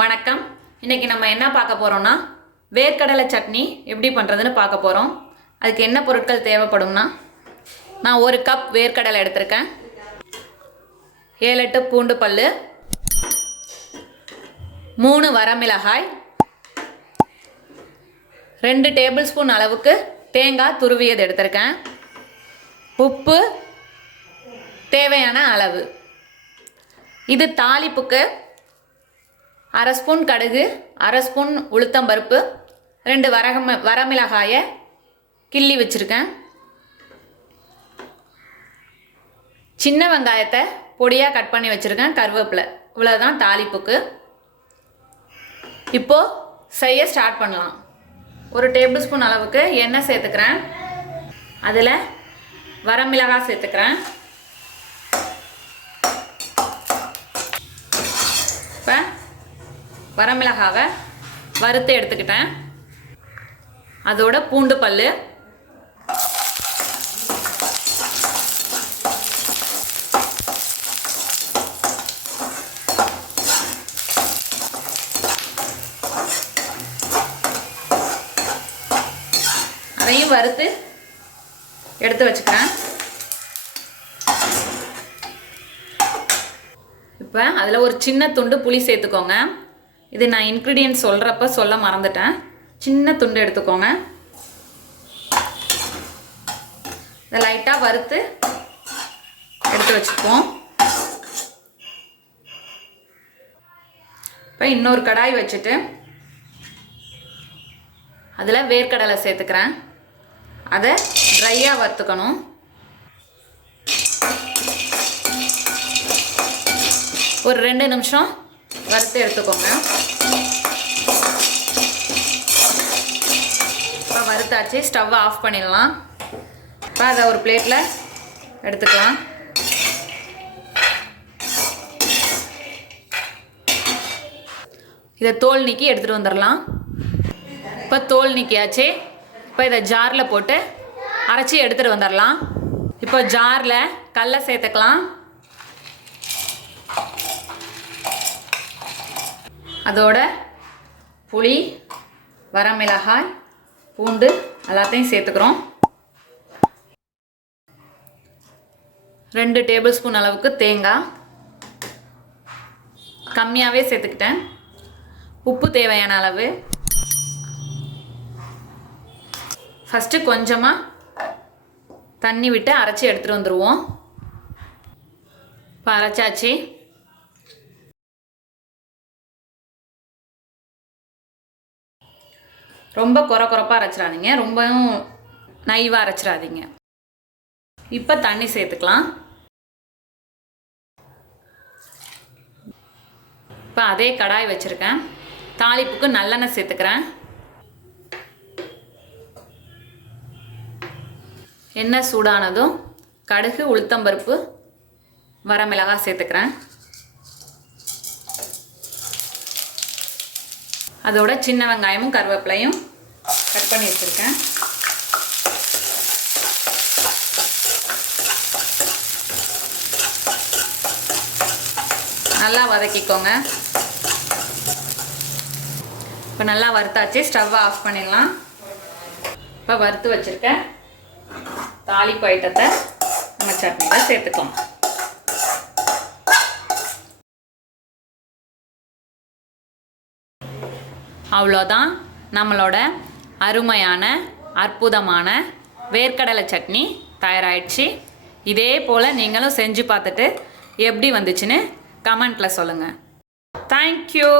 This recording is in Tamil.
வணக்கம். இன்றைக்கி நம்ம என்ன பார்க்க போகிறோம்னா வேர்க்கடலை சட்னி எப்படி பண்ணுறதுன்னு பார்க்க போகிறோம். அதுக்கு என்ன பொருட்கள் தேவைப்படும்னா, நான் 1 கப் வேர்க்கடலை எடுத்திருக்கேன், 7-8 பூண்டு பல், 3 வரமிளகாய், 2 டேபிள் ஸ்பூன் அளவுக்கு தேங்காய் துருவியது எடுத்திருக்கேன், உப்பு தேவையான அளவு. இது தாளிப்புக்கு 1/2 ஸ்பூன் கடுகு, 1/2 ஸ்பூன் உளுத்தம்பருப்பு, 2 வரமிளகாயை கிள்ளி வச்சுருக்கேன், சின்ன வெங்காயத்தை பொடியாக கட் பண்ணி வச்சுருக்கேன், கருவேப்பிலை. இவ்வளோதான் தாளிப்புக்கு. இப்போது செய்ய ஸ்டார்ட் பண்ணலாம். 1 டேபிள் ஸ்பூன் அளவுக்கு எண்ணெய் சேர்த்துக்கிறேன். அதில் வரமிளகாய் சேர்த்துக்கிறேன். இப்போ வரமிளகாவை வறுத்து எடுத்துக்கிட்டேன். அதோட பூண்டு பல், அதையும் வறுத்து எடுத்து வச்சுக்கிறேன். இப்போ அதில் ஒரு சின்ன துண்டு புளி சேர்த்துக்கோங்க. இது நான் இன்க்ரீடியன்ட் சொல்கிறப்ப சொல்ல மறந்துட்டேன். சின்ன துண்டு எடுத்துக்கோங்க. இதை லைட்டாக வறுத்து எடுத்து வச்சுப்போம். இப்போ இன்னொரு கடாய் வச்சுட்டு அதில் வேர்க்கடலை சேர்த்துக்கிறேன். அதை ட்ரையாக வறுத்துக்கணும். ஒரு 2 நிமிஷம் வறுத்து எடுத்துக்கோங்க. இப்போ வறுத்தாச்சு, ஸ்டவ்வை ஆஃப் பண்ணிடலாம். இப்போ அதை ஒரு பிளேட்டில் எடுத்துக்கலாம். இதை தோல் நீக்கி எடுத்துகிட்டு வந்துடலாம். இப்போ தோல் நீக்கியாச்சு. இப்போ இதை ஜாரில் போட்டு அரைச்சி எடுத்துகிட்டு வந்துடலாம். இப்போ ஜாரில் கடலை சேர்த்துக்கலாம். அதோட புளி, வரமிளகாய், பூண்டு எல்லாத்தையும் சேர்த்துக்கிறோம். 2 டேபிள் ஸ்பூன் அளவுக்கு தேங்காய், கம்மியாகவே சேர்த்துக்கிட்டேன். உப்பு தேவையான அளவு. ஃபஸ்ட்டு கொஞ்சமாக தண்ணி விட்டு அரைச்சி எடுத்துகிட்டு வந்துடுவோம். இப்போ அரைச்சாச்சு. ரொம்ப கொரப்பாக அரைச்சிடாதீங்க, ரொம்பவும் நைவாக அரைச்சிடாதீங்க. இப்போ தண்ணி சேர்த்துக்கலாம். இப்போ அதே கடாய் வச்சுருக்கேன். தாளிப்புக்கு நல்லெண்ணெய் சேர்த்துக்கிறேன். எண்ணெய் சூடானதும் கடுகு, உளுத்தம்பருப்பு, வரமிளகாய் சேர்த்துக்கிறேன். அதோட சின்ன வெங்காயமும் கருவேப்பிலையும் கட் பண்ணி வச்சுருக்கேன். நல்லா வதக்கிக்கோங்க. இப்போ நல்லா வறுத்தாச்சு, ஸ்டவ்வை ஆஃப் பண்ணிடலாம். இப்போ வறுத்து வச்சுருக்கேன் தாளிப்பு ஐட்டத்தை நம்ம சட்னியில் சேர்த்துக்கோங்க. அவ்வளோதான், நம்மளோட அருமையான அற்புதமான வேர்க்கடலை சட்னி தயாராகிடுச்சு. இதே போல் நீங்களும் செஞ்சு பார்த்துட்டு எப்படி வந்துச்சுன்னு கமெண்ட்டில் சொல்லுங்கள். தேங்க்யூ.